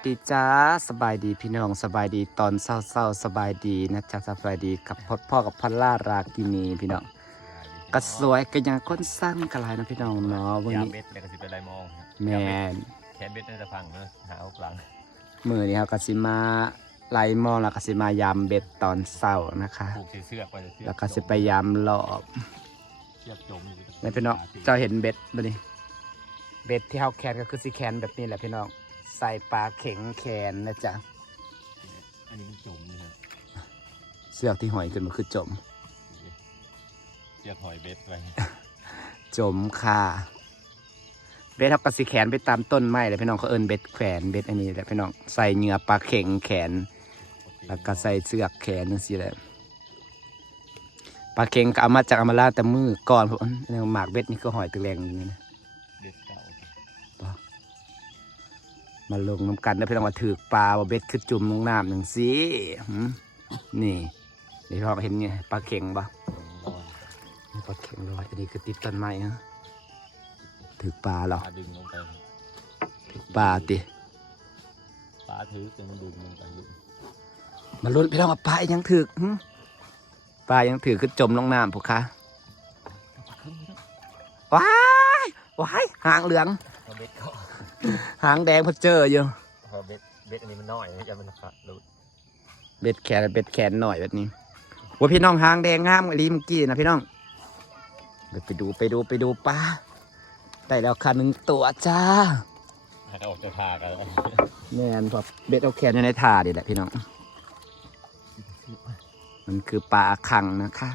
สวัสดีจ้าสบายดีพี่น้องสบายดีตอนเศร้าๆสบายดีนะจ๊ะสบายดีกับพ่อพ่อกับพันล่ารากินีพี่น้องก็สวยก็ยังคนสร้างกระไรนะพี่น้องเนาะวันยามนี้เบ็ดแล้วก็สิเป็นไรมองครับแมนแขนเบ็ดน่าจะพังเนอะหาเอากลางมือนี้ครับกสิมาไล่มองแล้วกสิมายามเบ็ดตอนเศร้านะคะ ผูกเสือกไปเสือกแล้วก็สิไปยามรอบเสือกจมอยู่ในพี่น้องเจ้าเห็นเบ็ดบ่นี่เบ็ดที่เฮาแคนก็คือสิแคนแบบนี้แหละพี่น้อง ใส่ปลาเข็งแคนนะจ๊ะ อันนี้มันจมนี่ครับเสือกที่หอยขึ้นมาคือจม เสือกหอยเบ็ดไป จมค่ะเบ็ดเขากระสิแขนไปตามต้นไม้เลยพี่น้องเขาเอินเบ็ดแขวนเบ็ดอันนี้แหละพี่น้องใส่เหงื่อปลาเข่งแขน แล้วก็ใส่เสือกแขนนั่นสิแหละปลาเข่งก็เอามาจากอำมาลาแต่มือก่อนผมอันนี้หมากเบ็ดนี่ก็หอยตะแรงอย่างนี้นะ มาลงน้ำกันนะพี่น้องว่าถือปลาว่าเบ็ดคือจุ่มลงน้ำหนึ่งสินี่เดี๋ยวเราเห็นไงปลาเข่งปะปลาเข่งลอยอันนี้คือติดต้นไม้นะถือปลาเหรอปลาดึงลงไปถือปลาติปลาถือเป็นดึงลงไปดึงมาลุ้นพี่น้องว่าปลายังถือปลายังถือคือจมลงน้ำพวกคะว้ายว้ายหางเหลืองเบ็ดเกา หางแดงพอเจออยู่เอาเบ็ดเบ็ดอันนี้มันน้อยนะจะมันขาดหลุดเบ็ดแขนเบ็ดแขนหน่อยแบบนี้ว่าพี่น้องหางแดงงามกว่าลีเมื่อกี้นะพี่น้องเดี๋ยวไปดูไปดูไปดูปลาได้แล้วค่ะหนึ่งตัวจ้าหากออกจะพากันแม่นพอเบ็ดเอาแขนอยู่ในถาดิแหละพี่น้อง มันคือปลาคังนะคะ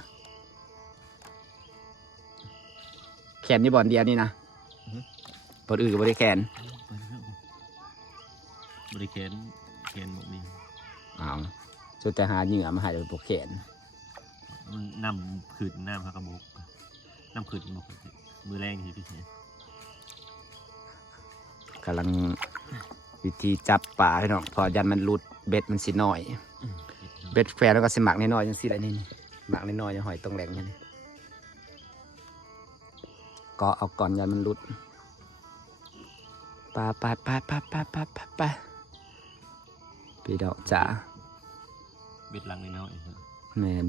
แขนนี่บอลเดียวนี่นะบอลอื่นกับบริแขน บริเคนเคนหมดนี่อ้าวจะจะหาเหยื่อมาใหาจากพวกแขนมันน้ำขืดน้ำพักกระบอกน้ำขืดมันบอกมือแรงทีพี่เชนกำลังวิธีจับปลาพี่น้องพอยันมันหลุดเบ็ดมันสิน้อย เบ็ดแฟนแล้วก็สิหมักน้อยๆจังสิไรนี่นี่หมักน้อยๆจะหอยตรงแหลงนี่นี่ก็เอาก่อนยันมันหลุดไปไปไปไปไปไปไปไปพี่ดอกจ๋าเบ็ดลังน้อยแมน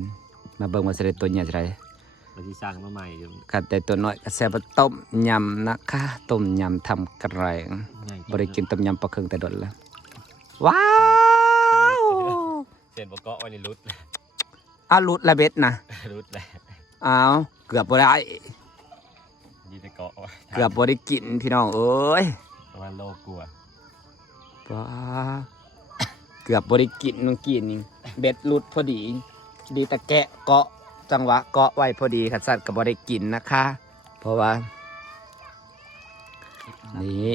มาเบิ่งว่าสิได้ตัวใหญ่จะไรๆเราที่สร้างมาใหม่อยู่ขัดแต่ตัวน้อยก็แซ่บต้มยำนะคะต้มยำทำกระแรงง่ายบริกินต้มยำปลาเคืองแต่ดนแล้วว้าวเส้นประกอบอันนี้รุดอ้าวหลุดละเบ็ดนะรุดแหละอ้าวเกือบบ่ได้ยีจะเกาะไว้เกือบบ่ได้กินพี่น้องเอ้ยประมาณโลกลัวว้า เกือบบ่ได้กินเมื่อกี้นี่เบ็ดหลุดพอดี ดีแต่แกะเกาะจังหวะเกาะไว้พอดีขัดสัตว์ก็บ่ได้กินนะคะ เพราะว่า นี่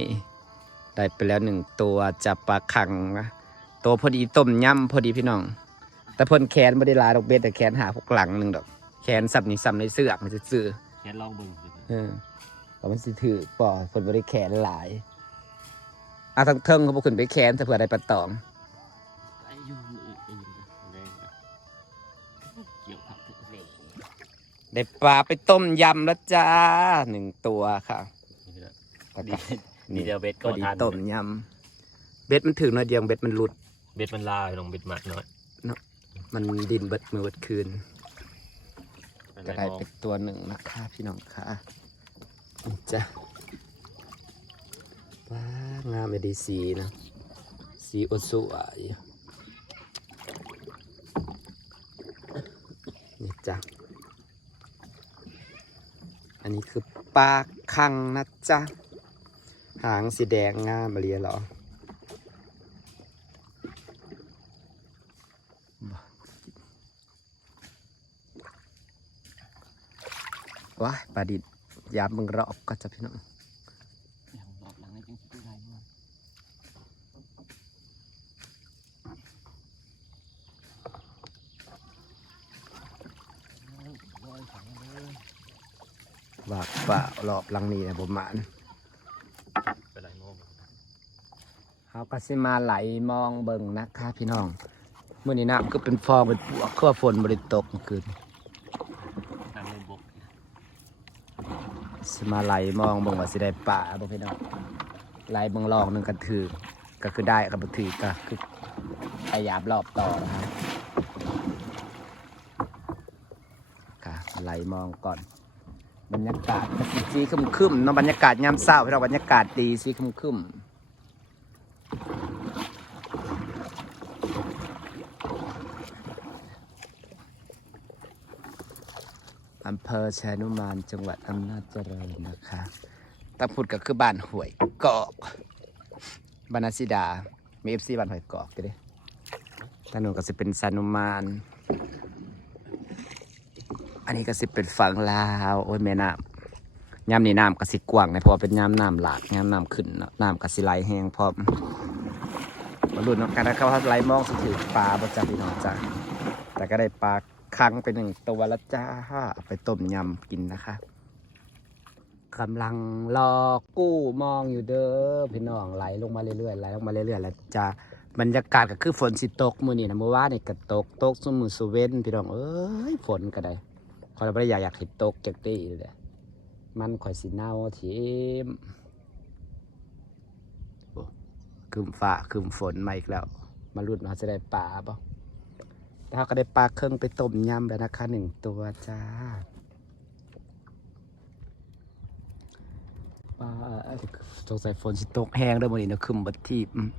ได้ไปแล้วหนึ่งตัวจับปลาคังนะตัวพอดีต้มยำพอดีพี่น้อง แต่เพ่นแขนไม่ได้หลายดอกเบ็ดแต่แขนหาพวกหลังหนึ่งดอก แขนสับนี่สับในเสื้อกมันจะซื้อแค่ลองเบิ่งสิๆเออเพราะมันสิถือปอเพ่นไม่ได้แขนหลายอะทั้งเทิงเขาบอกขึ้นไปแขนถ้าเผื่อได้ปลาตอง เกี่ยวผักทุกเรื่องได้ปลาไปต้มยำแล้วจ้าหนึ่งตัวค่ะดีดีเดียวเบ็ดพก็อดีทันต้มยำเบ็ดมันถึงหน่อยเดียวเบ็ดมันหลุด เบ็ดมันลายลงเบ็ดหมัดหน่อยมันดินเบิดมือเบิดคืน ก็ได้เป็นตัวหนึ่งนะคะพี่น้องค่ะนี่จ้ะว้างามเลยดีสีนะ สีอดสวย จ้ะ อันนี้คือปลาคังนะจ๊ะ หางสีแดงงามมาเรียเหรอ ว้าปลาดิบยามมึงรอบก็จะพี่น้อง รอบหลังนี่จังสิได้มั้ง ว่าเปล่ารอบหลังนี้นะประมาณไปไหนมองเขาก็สิมาไหลมองเบิ่งนะคะพี่น้องเมื่อนี้น้ำก็เป็นฟองเป็นปวกคือว่าฝนบริตกเมื่อคืนสิมาไหลมองเบิ่งว่าสิได้ป่าบ่พี่น้องไหลเบิ่งลองหนึ่งกันถือก็คือได้กับบถือก็คือพยายามรอบต่อนะครับค่ะไหลมองก่อน บรรยากาศสีสีครึมเนาะบรรยากาศยามเศร้าพี่น้องบรรยากาศดีสีครึมอำเภอชานุมานจังหวัดอำนาจเจริญนะคะตะพุดก็คือบ้านหวยกอกบรรณสิดา มีเอฟซีบ้านหวยกอกก็ได้ตาหนูก็จะเป็นชานุมาน นนี้ก็สิเป็นฝั่งลาว โอ้ยแม่น้ำยามนี้น้ำก็สิกว้างนะเพราะเป็นยามน้ำหลากยามน้ำขึ้นน้ำก็สิไหลแห้งพร้อมมาลุ้นเนาะกันนะครับว่าไหลมองสิถือปลาประจับพี่น้องจ้ะแต่ก็ได้ปลาคังเป็นหนึ่งตัวละจ้าเอาไปต้มยำกินนะคะกำลังรอกู้มองอยู่เด้อพี่น้องไหลลงมาเรื่อยๆไหลลงมาเรื่อยๆแล้วจ้าบรรยากาศก็คือฝนสิตกมือนี้นะเมื่อวานนี่ก็ตกตกสมือสุเว้นพี่น้องเอ้ยฝนก็ได้ อยบ่ได้อยากอยากเห็นตกจากตีเลยแหละมันข่อยสิเน่าทิมโอ้คืมฟ้าคืมฝนมาอีกแล้ว มาลุ้นว่าจะได้ปลาบ่ถ้าก็ได้ปลาเครื่องไปต้มยำแล้วนะคะหนึ่งตัวจ้าปลาสงสัยฝนสิตกแห้งเด้อมื้อนี้เนาะคืมบัดทีอืม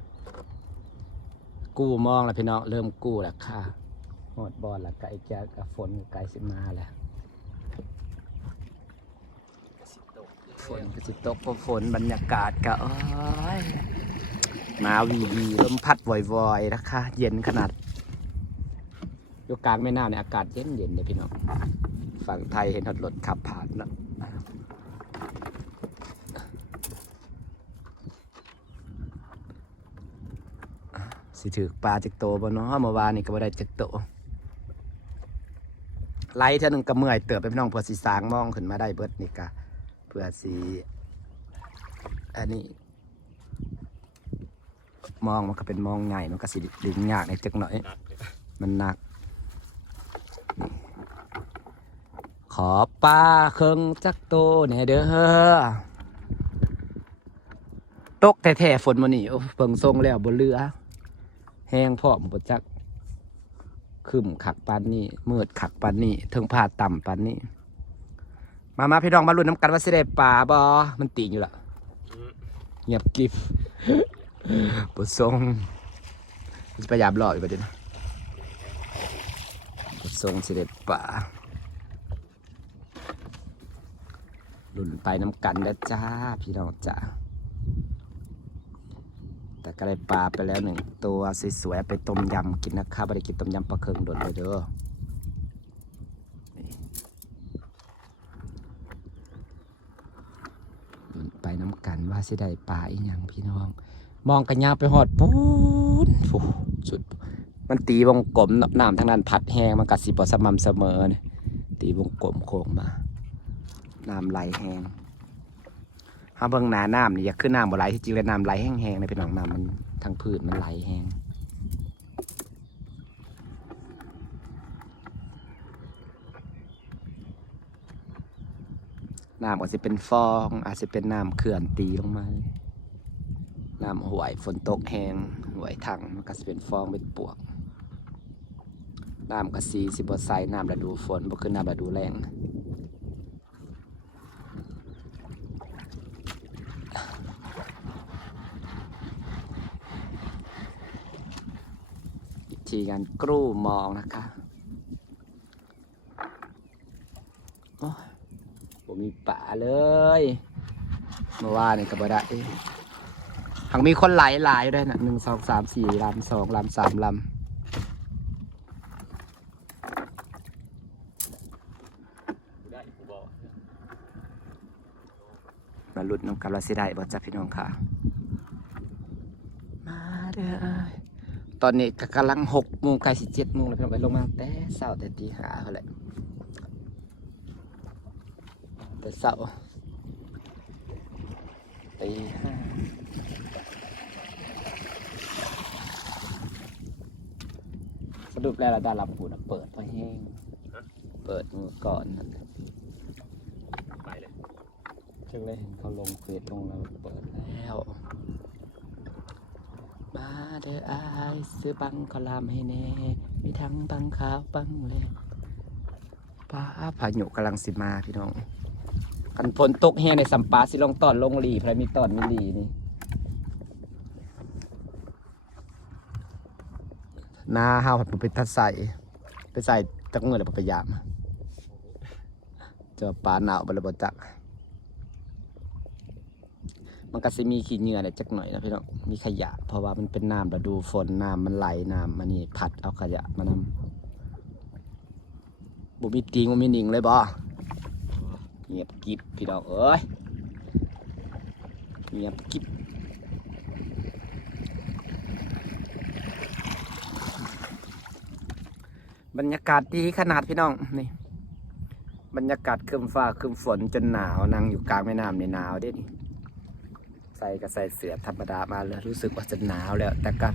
กู้มองแล้วพี่น้องเริ่มกู้แล้วค่ะหอดบอลแล้วไก่จะกับฝนก็ไก่สิมาแล้ว ฝนก็สิตกเพราะฝนบรรยากาศก็โอ้ยหนาววีวีลมพัดวอยๆนะคะ เย็นขนาดอยู่กลางแม่น้ำเนี่ยอากาศเย็นเย็นๆเลยพี่น้องฝั่งไทยเห็นรถขับผ่านแล้วสิถือปลาจากโตบ่เนาะเมื่อวานนี่ก็บ่ได้จากโตไล่เท่านึงก็เมื่อยเติบไปพี่น้องพอสีสางมองขึ้นมาได้เบิดนี่กะ เพื่อสีอันนี้ มองมันก็เป็นมองใหญ่มันก็สิดึงยากในจักหน่อย มันหนัก ขอป้าเครื่องจักโตเนี่ยเด้อตกแท้ๆฝนมันนี่โอ้เบิ่งทรงแล้วบนเรือ แห้งพร้อมบจักขึ้มขักปานนี่มืดขักปานนี่เทิงผ้าต่ำปานนี่ มามาพี่น้องมาลุ้นน้ำกันว่าสิได้ป่าบอมันตีอยู่ละเงียบกริบปุทรงจะพยายามรออยู่ประเด็นปุทรงสิได้ป่าลุ้นไปน้ำกันนะจ้าพี่น้องจ้าแต่ก็ได้ปลาไปแล้วหนึ่งตัวสวยๆเอาไปต้มยำกินนะครับไม่ได้กินต้มยำปลาเคืองโดดเลยเด้อนี่ลุ้นไปน้ำกันว่า สิได้ป่าอีหยังพี่น้อง มองกันยาวไปหอดปูนฟูสุด มันตีวงกลมน้ำทั้งนั้นผัดแห้งมันกัดสีบสม่ำเสมอเนี่ยตีวงกลมโค้งมาน้ำไหลแห้งห้าเบิ่งหนาน้ำนี่อยากขึ้นน้ำบ่ไหลที่จริงแล้วน้ำไหลแห้งๆในเป็นหนองน้ำมันทางพืชมันไหลแห้ง น้ำอาจจะเป็นฟอง อาจจะเป็นน้ำเขื่อนตีลงมาน้ำห่วยฝนตกแห้งห่วยถังมันก็จะเป็นฟองเป็นปวกน้ำกระสีสิบใสน้ำฤดูฝนบ่คือน้ำฤดูแรงวิธีการกรูมองนะคะโอ้ยผ มีป่าเลยเมื่อวานนี่ก็บ่ได้หังมีคนหลายหลายๆด้วยนะหนึ่งสองสามสี่ลำสองลำสามลำมาลุ้นน้องกันว่าสิได้บ่จ้ะพี่น้องค่ะ มาเด้อตอนนี้กำลังหกโมงใกล้สิเจ็ดโมงแล้วพี่น้องไปลงมาแต่เช้าแต่ตีห้าเขาแหละ แต่เช้าตีห้าสรุปแล้วระดาลับปูนะเปิดพอแห้ง เปิดมือก่อนนั่นไปเลยจึงเลยเห็นเขาลงเฟซลงแล้วเปิดแล้ว มาเด้ออายซื้อบังขอลามให้แน่ มีทั้งบังขาวบังแลงป้าพายุกำลังสิมาพี่น้อง กันฝนตกแห้งในสัมปาสิลงตอนลงหลีพระมีตอนมีหลีนี่นาห้าวผัดไปทัดใส่ไปใส่จักมือแล้วไปยามเจอปลาหนาวบริบจักมันก็สิมีขี้เหงื่อเนี่ยจักหน่อยนะพี่น้องมีขยะ เพราะว่ามันเป็นน้ำฤดูฝนน้ำมันไหลน้ำมันนี่พัดเอาขยะมานำบุมีติงบุมีหนิงเลยบ่ เงียบกิบพี่น้องเอ้ยเงียบกิบบรรยากาศดีขนาดพี่น้องนี่บรรยากาศครึมฟ้าครึมฝนจนหนาวนั่งอยู่กลางแม่น้ำในหนาวเด้นี่ใส่ก็ใส่เสื้อธรรมดามาเลยรู้สึกว่าจะหนาวแล้วแต่ก็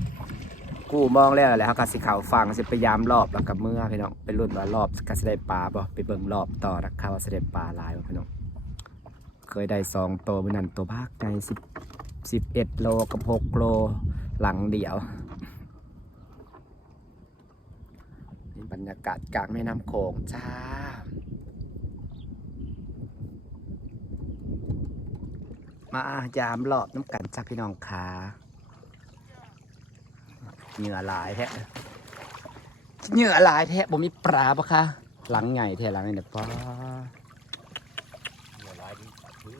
กูมองแล้วแหละเขาก็สิเขาฟังสิพยายามรอบแล้วกับเมื่อพี่น้องไปรุ่นว่ารอบก็สิได้ปลาบ่ไปเบิ่งรอบต่อราคาว่าสิได้ปลาลายบ่พี่น้องเคยได้สองตัวมื่อนั้นตัวภาคในสิบสิบเอ็ดโลกับหกโลหลังเดียวนี่บรรยากาศกลางแม่น้ำโขงจ้ามายามรอบน้ำกันจ้าพี่น้องขา เหงื่อหลายแท้เหงื่อหลายแท้บ่มีปลาปะคะหลังใหญ่แท้หลังนี่เนี่ยป้าเหนื่อยร้ายดีคือ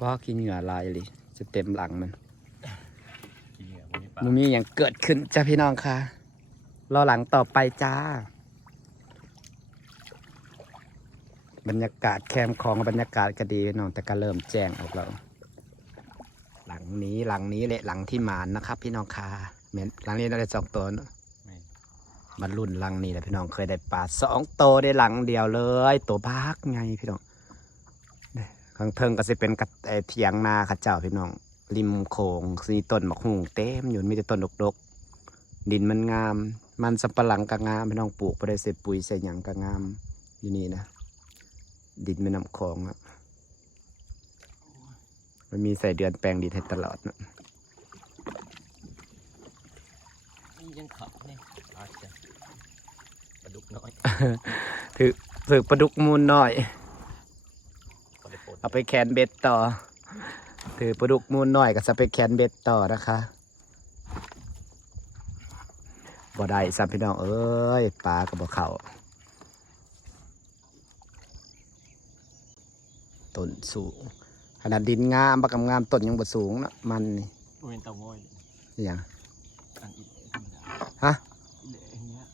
ป้ากินเหงื่อหลายเลยจะเต็มหลังมันกินเหงื่อมันมีปลามันมีอย่างเกิดขึ้นจ้าพี่น้องค่ะรอหลังต่อไปจ้า บรรยากาศแคมป์ของบรรยากาศก็ดีพี่น้องแต่ก็เริ่มแจ้งออกแล้ว หลังนี้หลังนี้แหละหลังที่หมานนะครับ พี่น้องค่ะ แม่นหลังนี้เราได้สองตัวเนอะไม่มันรุ่นหลังนี้แหละพี่น้องเคยได้ปลาสองตัวได้หลังเดียวเลย ตัวบากไงพี่น้องเนี่ยข้างเทิงก็จะเป็นกระเอ่อเถียงนาเข้าเจ้าพี่น้อง ริมโขงสีต้นมะฮุงเต็มอยู่มีแต่ต้นดกๆ ดินมันงาม มันสับปะหลังก็งามพี่น้องปลูกไปได้เสปุ๋ยใส่หยังก็งามอยู่นี่นะ ดินแม่น้ำคลองอะมันมีใส่เดือนแปลงดินให้ตลอดนะ นี่ยังขับนี่อาจจะปลาดุกน้อยถือถือปลาดุกมูลน้อยก็ได้ปนเอาไปแคนเบ็ดต่อ ถือปลาดุกมูลน้อยก็จะไปแคนเบ็ดต่อนะคะบ่ได้สัมพี่น้องเอ้ยปลากับบ่เขาต้นสูงขนาดดินงามบักกำงามต้นยังบ่สูงเนาะมันนี่โอ้ยเตาง้อยอหย่างอันอีกธรรมดา ฮะอีเหละอย่างเงี้ย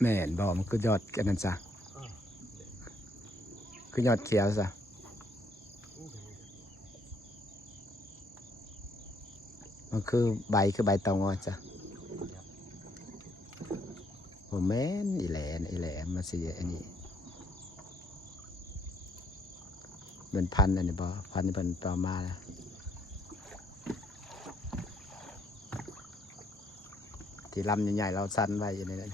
แม่นบอกมันคือยอดกันนั่นจ้ะคือยอดเขียวจ้ะมันคือใบคือใบเตางอยจ้ะโอ้แม่นอีแหลนอีแหลมมาสิอันนี้เป็นพันธุ์อันนี้บอพันธุ์เป็นต่อมานะ ที่ลำใหญ่ๆเราสั้นไว้อย่างนี้นะ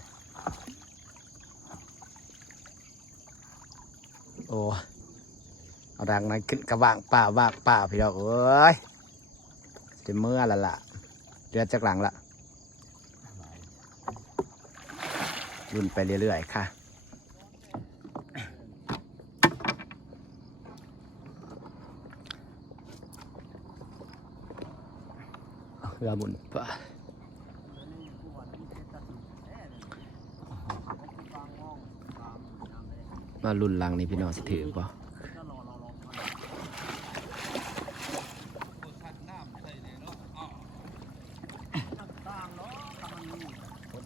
โอ้เอาดังนั้นขึ้นกระว่างป่าว่างป่าพี่ดอกเอ้ยจะเมื่อละล่ะเดือจากหลังละรุ่นไปเรื่อยๆค่ะเรือบุญป่า มารุ่นหลังนี่พี่น้องสิถือป่ะ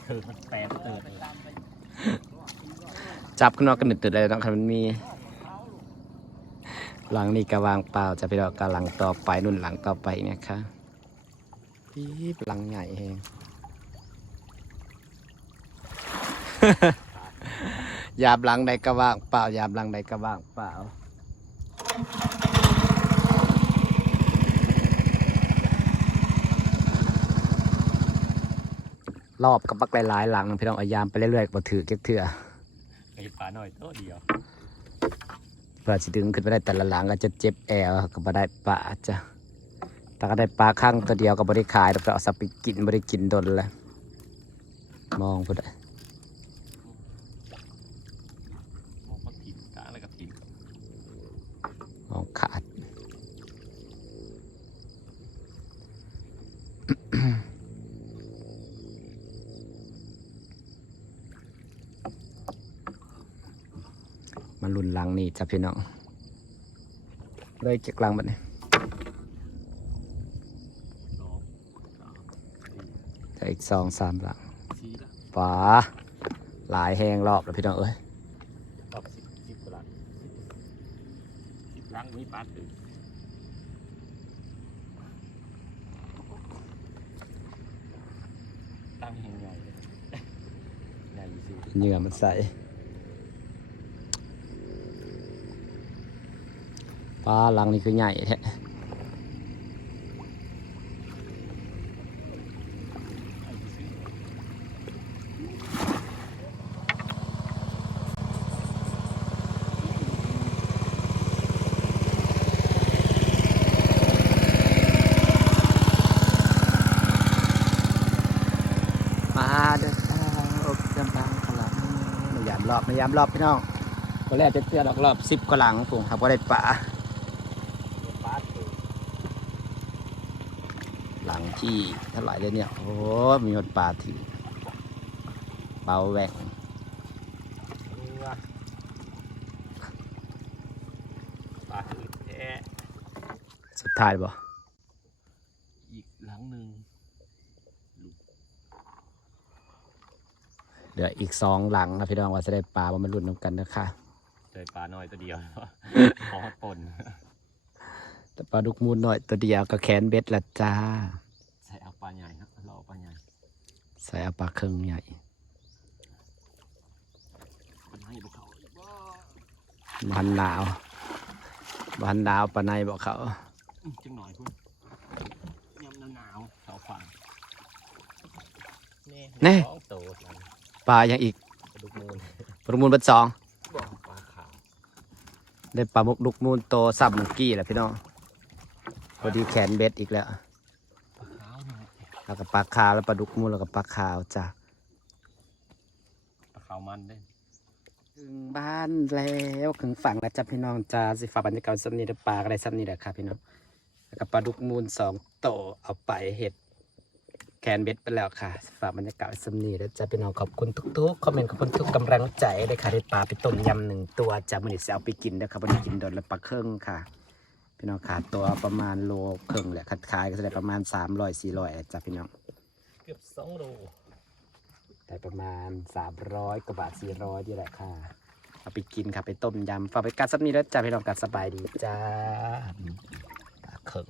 เถิดมันแตกเติดเลยจับข้างนอกกันหนึดๆเลยนะครับมันมีหลังนี่กระวางเปล่าจะไปดอกกระหลังต่อไปนุ่นหลังต่อไปเนี่ยค่ะปี๊บหลังใหญ่เอง ยามหลังใดกระวางเปล่ายามหลังใดกระวางเปล่ารอบกับบักหลายๆหลังพี่น้องเอายามไปเรื่อยๆบ่ถือเก็บเถื่อไอ้ปลาน้อยตัวเดียวเพื่อสิดึงขึ้นไปได้แต่ละหลังก็จะเจ็บแอวก็บ่ได้ปะจ้ะแต่ก็ได้ปลาข้างตัวเดียวก็บริขายแล้วก็เอาสับไปกินบริกินดนเลยมองพุ่นอะ มองเขาถิ่นกะอะไรกับถิ่น มองขาด มันรุนลังนี่จ้ะพี่น้องเลยเก็กลังบัดนี้สองสามสี่จะอีกสองสามหลังสี่ละฟ้าหลายแหงรอบแล้วพี่น้องเอ้ยรอบสิบสิบกว่าลังสิบลังมีปลาตื่นตั้งแห่งใหญ่เลยใหญ่สิ เหงื่อมันใส ปลาหลังนี่คือใหญ่แท้มาเด้ออบจำปังขลังมายามรอบมายามรอบพี่น้องตอนแรกจะเตือนออกรอบสิบกว่าหลังผมครับว่าได้ป่าปลาตื่นหลังที่เท่าไหร่เลยเนี่ย โอ้มีคนป่าที่เบาแหวกเรือปลาตื่นแท้สุดท้ายบ่ อีกหลังหนึ่ง เหลืออีกสองหลังนะพี่น้องว่าจะได้ป่าว่ามันรุ่นน้ำกันนะคะเจอปลาน้อยตัวเดียวขอปนแต่ปลาดุกมูลหน่อยตัวเดียวก็แขนเบ็ดละจ้า ใส่เอาปลาใหญ่ครับเราเอาปลาใหญ่ใส่เอาปลาเครื่องใหญ่ปลาใหญ่บุกเขาอีกบ่บันหนาวบันหนาวปลาในบอกเขาอื้อจังหน่อยพุ่นยำหนาวๆเขาฟังสองโตมัน ปลาอย่างอีกปลาดุกมูลปลาดุกมูลเบัดสองบอกปลาขาวได้ปลาหมกดุกมูลโตสับเมื่อกี้แหละพี่น้องพอดีแขนเบ็ดอีกแล้ว ปลาขาวหน่อยแล้วก็ปลาขาวแล้วปลาดุกมูลแล้วก็ปลาขาวจ้ะ ปลาขาวมันเด้ ถึงบ้านแล้วถึงฝั่งแล้วจ้ะพี่น้องจ้าสิฝากบรรยากาศสัมนีเด้อปลาอะไรสัมนีเด้อครับพี่น้องแล้วก็ปลาดุกมูลสองโตเอาไปเห็ด แคนเบ็ดไปแล้วค่ะฝากบรรยากาศสัมนีเด้อจ้ะพี่น้องขอบคุณทุกๆคอมเมนต์ขอบคุณทุกกำลังใจเลยค่ะได้ปลาไปต้มยำหนึ่งตัวจ้ะมื้อนี้สิเอาไปกินเด้อครับวันนี้กินโดนแล้วปลาเครื่องค่ะ พี่น้องขาดตัวประมาณโลครึ่งแหละคัดขายก็จะได้ประมาณ300 400จ้ะพี่น้องเกือบสองโลได้ประมาณ300กว่าบาท400นี่แหละค่ะเอาไปกินค่ะไปต้มยำฝากไปกัดซับนี้แล้วจ้าพี่น้องกัดสบายดีจ้าปลาเขิง